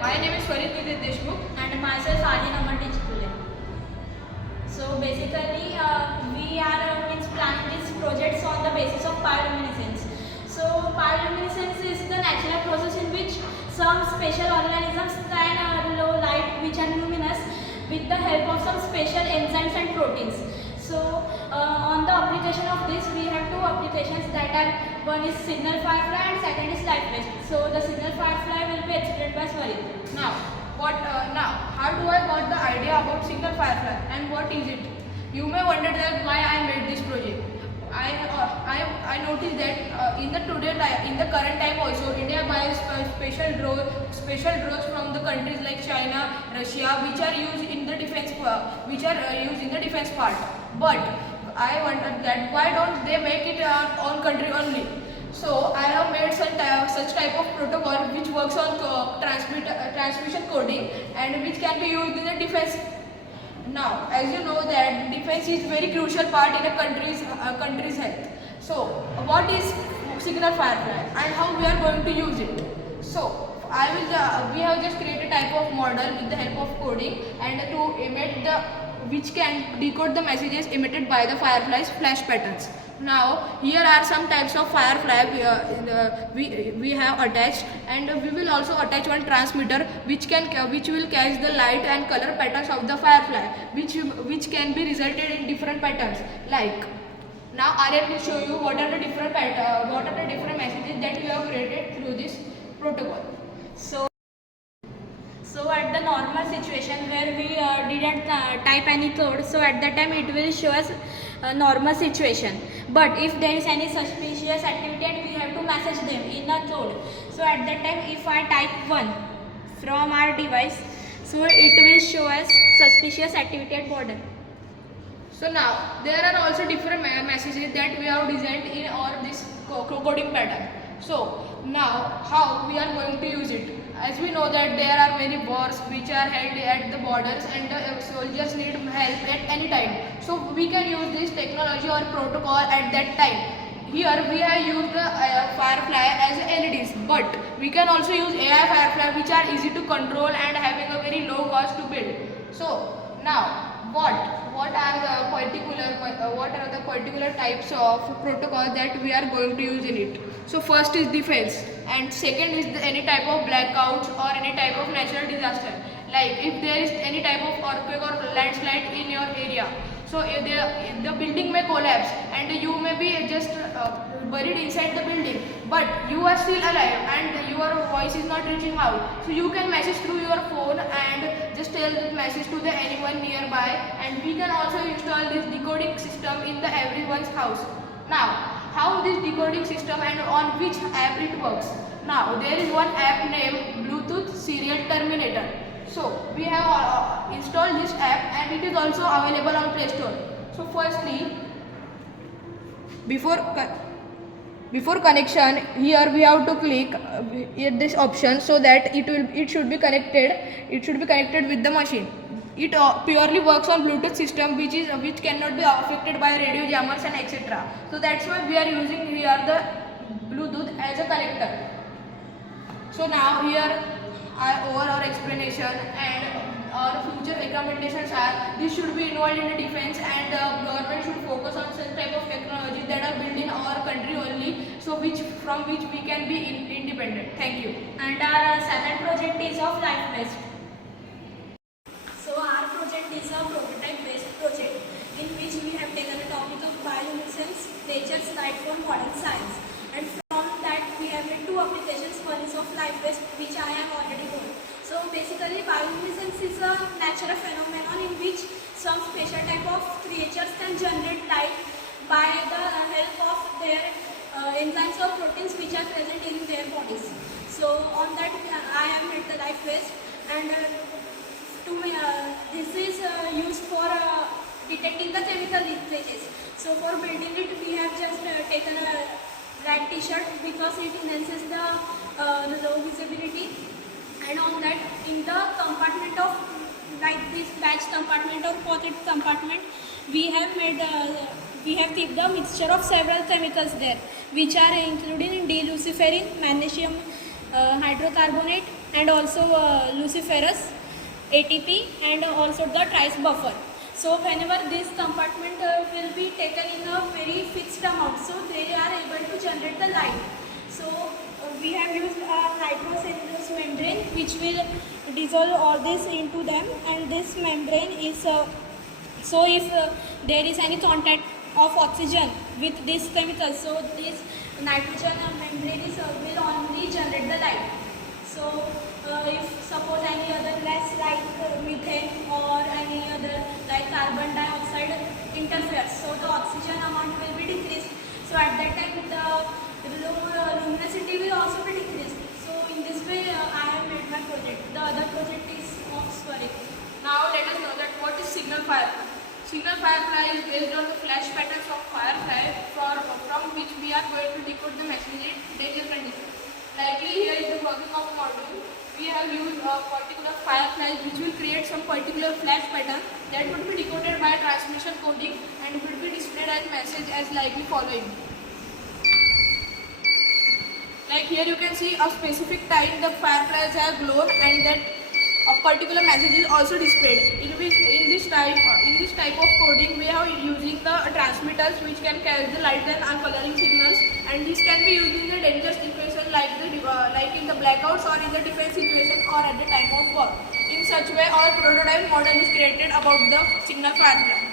My name is Farid Vidit Deshmukh. And myself Adi Naman Tichpule. So basically we are planning these projects on the basis of bioluminescence. So bioluminescence is the natural process in which some special organisms can allow light which are luminous with the help of some special enzymes and proteins. So on the application of this we have two applications that are, one is signal firefly and second is light waste. So the signal firefly will be explained by Swarit. Now, how do I got the idea about signal firefly and what is it? You may wonder that why I made this project. I noticed that in the current time also, India buys special drones from the countries like China, Russia, which are used in the defense part. But I wondered that why don't they make it our own country only? So I have made such type of protocol which works on transmission coding and which can be used in the defense. Now, as you know that defense is very crucial part in a country's health. So, what is signal firefly and how we are going to use it? So, we have just created a type of model with the help of coding and to emit which can decode the messages emitted by the firefly's flash patterns. Now, here are some types of firefly we have attached, and we will also attach one transmitter which will catch the light and color patterns of the firefly, which can be resulted in different patterns. Like now, Aryan will show you what are the different messages that we have created through this protocol. So at the normal situation where we didn't type any code, so at that time it will show us a normal situation. But if there is any suspicious activity and we have to message them in a code, so at that time if I type 1 from our device, so it will show us suspicious activity at border. So now there are also different messages that we have designed in our this coding pattern. So now how we are going to use it? As we know that there are many wars which are held at the borders and the soldiers need help at any time. So we can use this technology or protocol at that time. Here we have used the firefly as LEDs, but we can also use AI firefly which are easy to control and having a very low cost to build. So now what are the particular types of protocol that we are going to use in it? So first is defense, and second is any type of blackout or any type of natural disaster, like if there is any type of earthquake or landslide in your area. So if the building may collapse and you may be just buried inside the building, but you are still alive and your voice is not reaching out. So you can message through your phone and just tell the message to anyone nearby, and we can also install this decoding system in everyone's house. Now, how this decoding system and on which app it works? Now, there is one app named Bluetooth Serial Terminator. So we have installed this app and it is also available on Play Store. So firstly, before connection, here we have to click this option so that it should be connected with the machine. It purely works on Bluetooth system which cannot be affected by radio jammers and etc. So that's why we are using here the Bluetooth as a connector. So now here our explanation and our future recommendations are this should be involved in the defense, and the government should focus on such type of technology that are built in our country only, so from which we can be independent. Thank you. And our second project is of light waste. So our project is a prototype based project in which we have taken a topic of bioluminescence, nature's light for modern science, and from that we have made two applications. One is of light waste, which I have already told. So basically bioluminescence is a natural phenomenon in which some special type of creatures can generate light by the help of their enzymes or proteins which are present in their bodies. So on that I have made the light waste, and this is used for detecting the chemical leakages. So for building it we have just taken a red t-shirt because it enhances the low visibility, and on that in the compartment of like this batch compartment or pocket compartment we have kept the mixture of several chemicals there, which are included in D-luciferin, magnesium hydrocarbonate, and also luciferase, ATP, and also the trace buffer. So whenever this compartment will be taken in a very fixed amount, so they are able to generate the light. So we have used a nitrocellulose membrane which will dissolve all this into them, and this membrane is so if there is any contact of oxygen with this chemical, so this nitrogen membrane is will only generate the light. So if suppose any other gas like methane or any other like carbon dioxide interferes, so the oxygen amount will be decreased. So at that time the luminosity will also be decreased. So in this way I have made my project. The other project is of spheric. Now let us know that what is signal firefly. Signal firefly is based on the flash patterns of firefly from which we are going to decode the message in danger conditions. Likely here is the working of module. We have used a particular firefly which will create some particular flash pattern that would be decoded by transmission coding and would be displayed as message as likely following. Like here you can see a specific time the fireflies have glown and that a particular message is also displayed. In this type of coding we are using the transmitters which can carry the light and coloring signals, and this can be used in the dangerous situation like in the blackouts or in the defense situation or at the time of work. In such way our prototype model is created about the signal firefly.